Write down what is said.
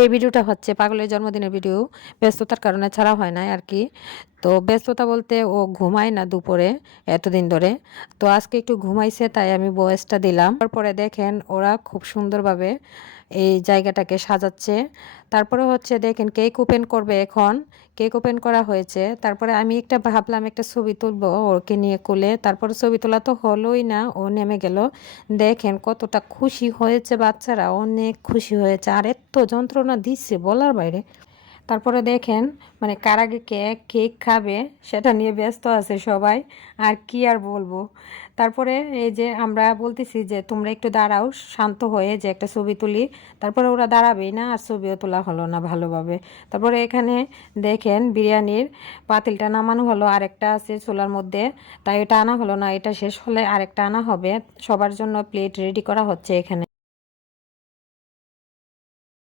এই ভিডিওটা হচ্ছে পাগলের জন্মদিনের ভিডিও। ব্যস্ততার কারণে ছাড়া হয় না আর কি। তো ব্যস্ততা বলতে ও ঘুমায় না দুপুরে এতদিন ধরে। তো আজকে একটু ঘুমাইছে তাই আমি ভয়েসটা দিলাম। তারপরে দেখেন ওরা খুব সুন্দরভাবে এই জায়গাটাকে সাজাচ্ছে। তারপরে হচ্ছে দেখেন কেক ওপেন করবে এখন। কেক ওপেন করা হয়েছে। তারপরে আমি একটা ভাবলাম একটা ছবি তুলবো ওকে নিয়ে কোলে। তারপরে ছবি তোলা তো হলোই না, ও নেমে গেল। দেখেন কতটা খুশি হয়েছে বাচ্চারা, অনেক খুশি হয়েছে। আর এত যন্ত্রণা দিচ্ছে বলার বাইরে। তারপরে দেখেন মানে কার আগে কেক খাবে সেটা নিয়ে ব্যস্ত আছে সবাই। আর কি আর বলবো। তারপরে এই যে আমরা বলতেছি যে তোমরা একটু দাঁড়াও শান্ত হয়ে যে একটা ছবি তুলি। তারপরে ওরা দাঁড়াবেই না, আর ছবিও তোলা হলো না ভালোভাবে। তারপরে এখানে দেখেন বিরিয়ানির পাতিলটা নামানো হলো, আরেকটা আছে চুলার মধ্যে। তাই এটা আনা হলো না, এটা শেষ হলে আরেকটা আনা হবে। সবার জন্য প্লেট রেডি করা হচ্ছে এখানে।